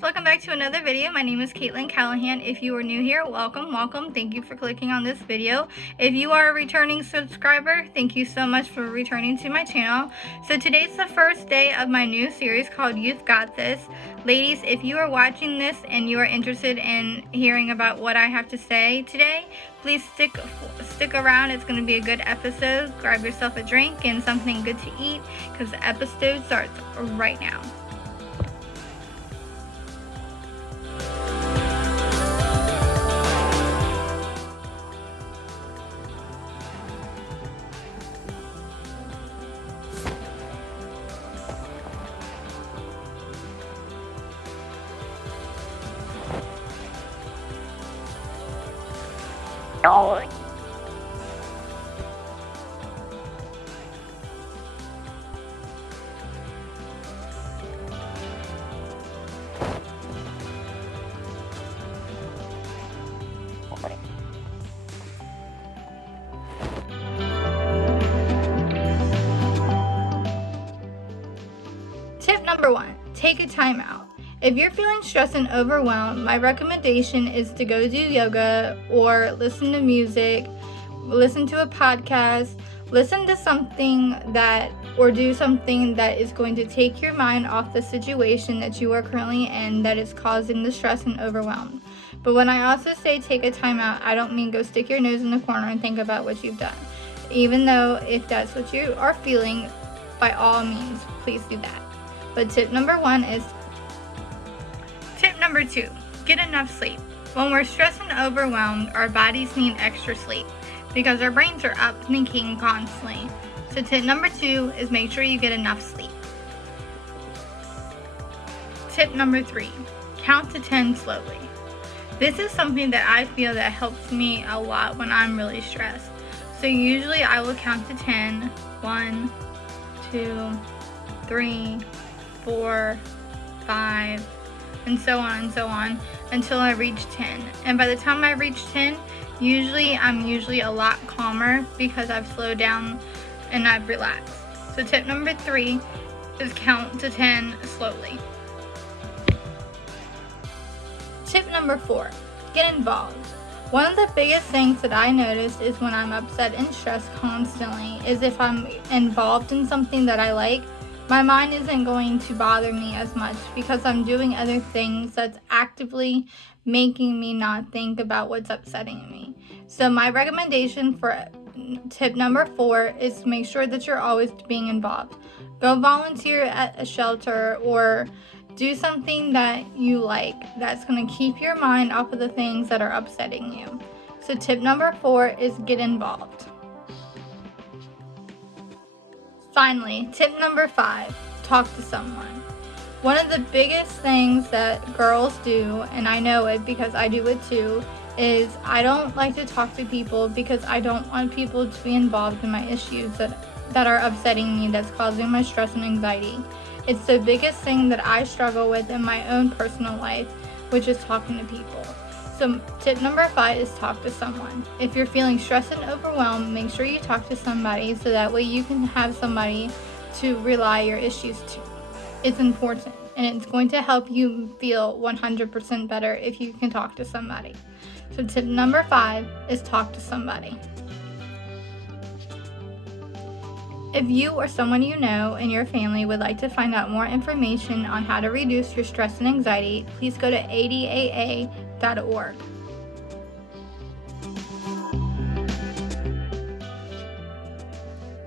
welcome back to another video. My name is Caitlin Callahan. If you are new here, welcome. Thank you for clicking on this video. If you are a returning subscriber, thank you so much for returning to my channel. So today's the first day of my new series called You've Got This. Ladies, if you are watching this and you are interested in hearing about what I have to say today, please stick around. It's going to be a good episode. Grab yourself a drink and something good to eat because the episode starts right now. Tip number 1, take a time out. If you're feeling stressed and overwhelmed, my recommendation is to go do yoga or listen to music, listen to a podcast, listen to something or do something that is going to take your mind off the situation that you are currently in that is causing the stress and overwhelm. But when I also say take a time out, I don't mean go stick your nose in the corner and think about what you've done. Even though if that's what you are feeling, by all means, please do that. But tip number 2, get enough sleep. When we're stressed and overwhelmed, our bodies need extra sleep because our brains are up thinking constantly. So tip number 2 is make sure you get enough sleep. Tip number 3, count to 10 slowly. This is something that I feel that helps me a lot when I'm really stressed. So usually I will count to 10, 1, 2, 3, 4, 5, and so on until I reach 10. And by the time I reach 10, I'm usually a lot calmer because I've slowed down and I've relaxed. So tip number 3 is count to 10 slowly. Tip number 4, get involved. One of the biggest things that I notice is when I'm upset and stressed constantly is if I'm involved in something that I like, my mind isn't going to bother me as much because I'm doing other things that's actively making me not think about what's upsetting me. So my recommendation for tip number 4 is to make sure that you're always being involved. Go volunteer at a shelter or do something that you like that's going to keep your mind off of the things that are upsetting you. So tip number 4 is get involved. Finally, tip number 5, talk to someone. One of the biggest things that girls do, and I know it because I do it too, is I don't like to talk to people because I don't want people to be involved in my issues that are upsetting me, that's causing my stress and anxiety. It's the biggest thing that I struggle with in my own personal life, which is talking to people. So tip number 5 is talk to someone. If you're feeling stressed and overwhelmed, make sure you talk to somebody so that way you can have somebody to rely your issues to. It's important and it's going to help you feel 100% better if you can talk to somebody. So tip number 5 is talk to somebody. If you or someone you know in your family would like to find out more information on how to reduce your stress and anxiety, please go to adaa.org.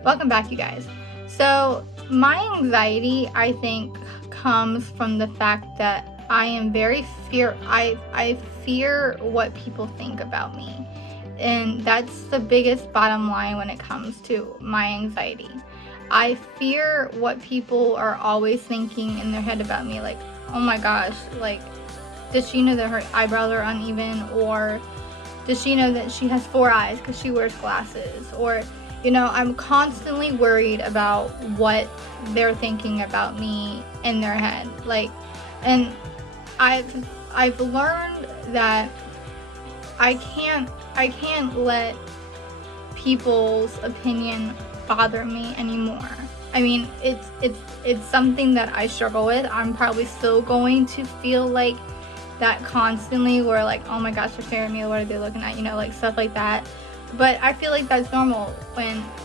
Welcome back, you guys. So my anxiety, I think, comes from the fact that I am very I fear what people think about me. And that's the biggest bottom line when it comes to my anxiety. I fear what people are always thinking in their head about me. Like, oh my gosh, like, does she know that her eyebrows are uneven? Or does she know that she has 4 eyes because she wears glasses? Or, I'm constantly worried about what they're thinking about me in their head. And I've learned that I can't let people's opinion bother me anymore. I mean, it's something that I struggle with. I'm probably still going to feel like that constantly, where like, oh my gosh, they're staring at me, what are they looking at, like stuff like that. But I feel like that's normal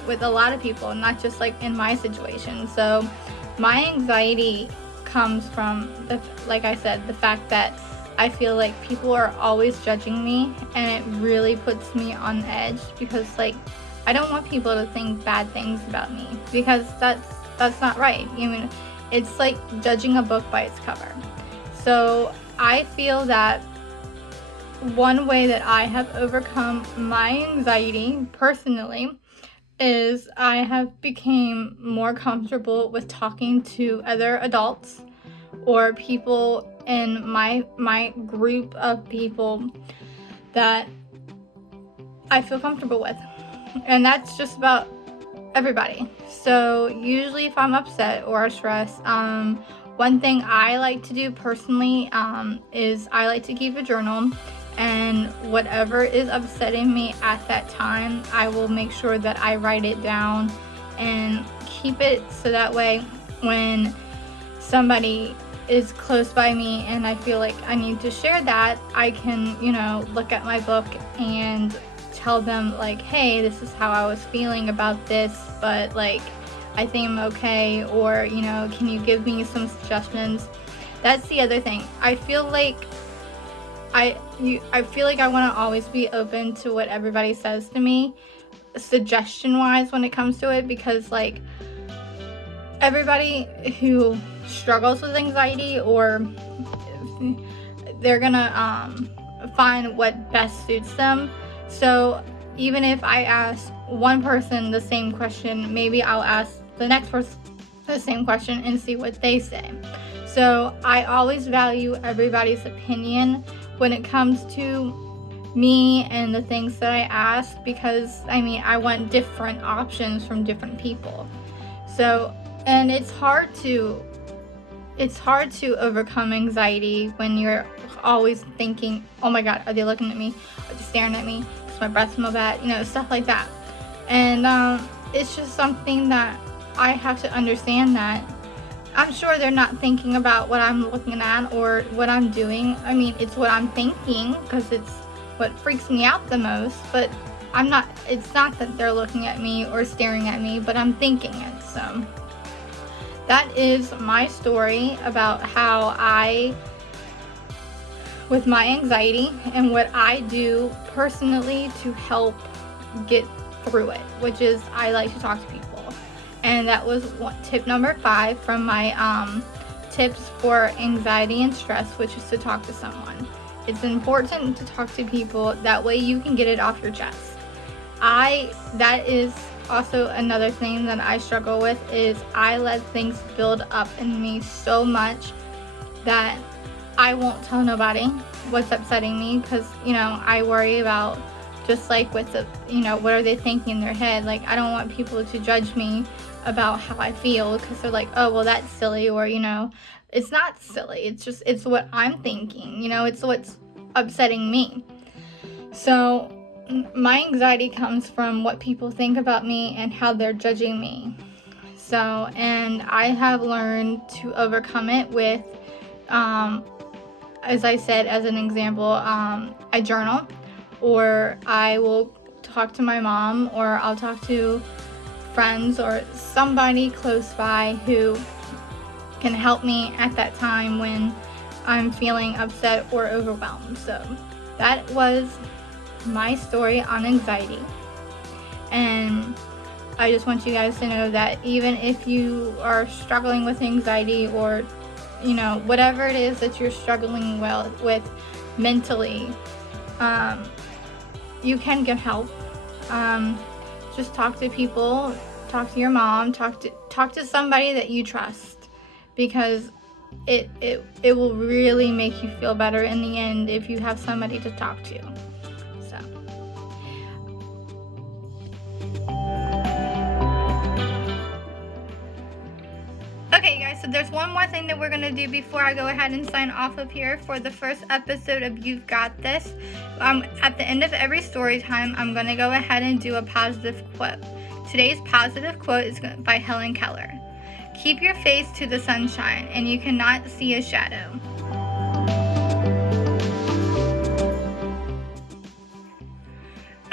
with a lot of people, not just like in my situation. So my anxiety comes from like I said, the fact that I feel like people are always judging me, and it really puts me on edge, because like I don't want people to think bad things about me, because that's not right. It's like judging a book by its cover. So I feel that one way that I have overcome my anxiety personally is I have become more comfortable with talking to other adults or people in my group of people that I feel comfortable with. And that's just about everybody. So usually if I'm upset or stressed, one thing I like to do personally is I like to keep a journal, and whatever is upsetting me at that time, I will make sure that I write it down and keep it, so that way when somebody is close by me and I feel like I need to share that, I can, look at my book and tell them like, hey, this is how I was feeling about this, but like I think I'm okay, or can you give me some suggestions? That's the other thing. I feel like I want to always be open to what everybody says to me, suggestion wise, when it comes to it, because like everybody who struggles with anxiety, or they're gonna find what best suits them. So even if I ask one person the same question, maybe I'll ask the next person the same question and see what they say. So I always value everybody's opinion when it comes to me and the things that I ask, because I want different options from different people. So, and it's hard to overcome anxiety when you're always thinking, oh my god, are they looking at me, are they staring at me, is my breath smell bad, stuff like that. And it's just something that I have to understand, that I'm sure they're not thinking about what I'm looking at or what I'm doing. It's what I'm thinking, because it's what freaks me out the most, but it's not that they're looking at me or staring at me, but I'm thinking it. So that is my story about how with my anxiety and what I do personally to help get through it, which is I like to talk to people. And that was tip number 5 from my tips for anxiety and stress, which is to talk to someone. It's important to talk to people, that way you can get it off your chest. That is also another thing that I struggle with, is I let things build up in me so much that I won't tell nobody what's upsetting me, because I worry about, just like with the what are they thinking in their head. Like, I don't want people to judge me about how I feel, because they're like, oh well, that's silly, or it's not silly, it's what I'm thinking, it's what's upsetting me. So my anxiety comes from what people think about me and how they're judging me. So, and I have learned to overcome it with as I said, as an example, I journal, or I will talk to my mom, or I'll talk to friends or somebody close by who can help me at that time when I'm feeling upset or overwhelmed. So that was my story on anxiety, and I just want you guys to know that even if you are struggling with anxiety, or whatever it is that you're struggling with mentally, you can get help. Just talk to people, talk to your mom, talk to somebody that you trust, because it will really make you feel better in the end if you have somebody to talk to. So okay, guys, so there's one more thing that we're going to do before I go ahead and sign off of here for the first episode of You've Got This. At the end of every story time, I'm going to go ahead and do a positive quote. Today's positive quote is by Helen Keller. Keep your face to the sunshine, and you cannot see a shadow.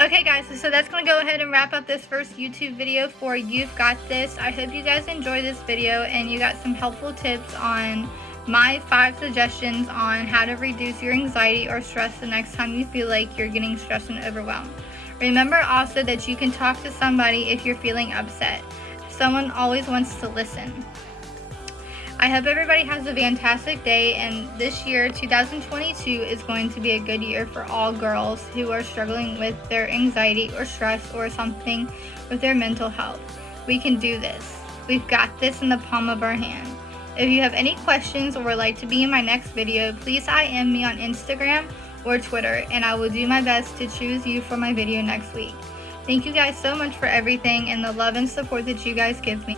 Okay guys, so that's going to go ahead and wrap up this first YouTube video for You've Got This. I hope you guys enjoyed this video and you got some helpful tips on my 5 suggestions on how to reduce your anxiety or stress the next time you feel like you're getting stressed and overwhelmed. Remember also that you can talk to somebody if you're feeling upset. Someone always wants to listen. I hope everybody has a fantastic day, and this year, 2022, is going to be a good year for all girls who are struggling with their anxiety or stress or something with their mental health. We can do this. We've got this in the palm of our hand. If you have any questions or would like to be in my next video, please IM me on Instagram or Twitter, and I will do my best to choose you for my video next week. Thank you guys so much for everything and the love and support that you guys give me.